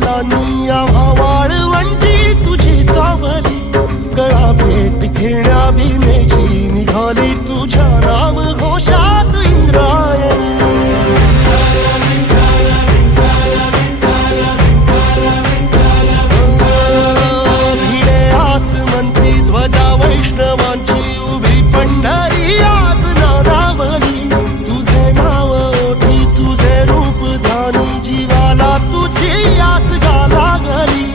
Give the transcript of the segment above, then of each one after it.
पावलांनी आम्हा वाळवंटी तुझी सावली, गळा भेट घेण्या भीमेची निघाली तुझ्या नाम घोषात इंद्रायणी. भिडे आसमंती ध्वजा वैष्णवांची उभी पंढरी आज नादावली, तुझे नाव ओठी तुझे रूप ध्यानी जीवाला तुझी आस गा लागली.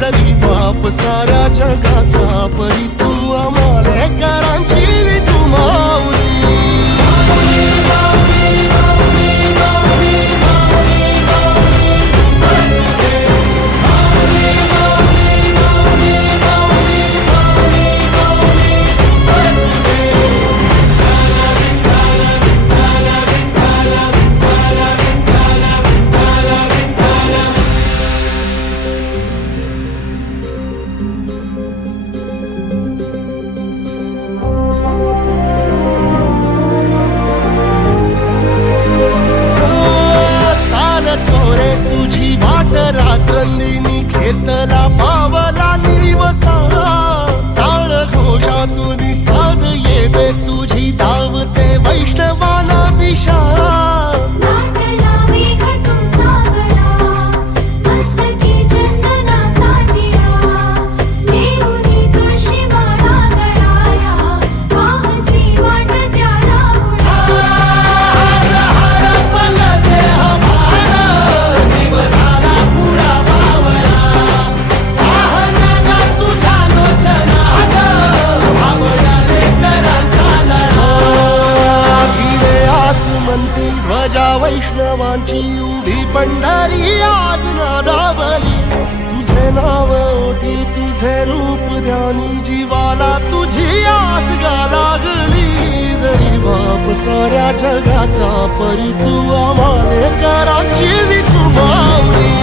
जरी बाप साऱ्या जगाचा परी तू आमालेकरांची विठू माऊली. रात्रंदिनी घेतला पावला निवसा, टाळ घोषातून साध येते तुझी धावते वैष्णवाला दिशा. ध्वजा वैष्णवांची उभी पंढरी आज नादावली, तुझे नाव ओठी तुझे रूप ध्यानी जीवाला तुझी आस गा लागली. जरी बाप साऱ्या जगाचा परी तू आमालेकरांची विठू माऊली.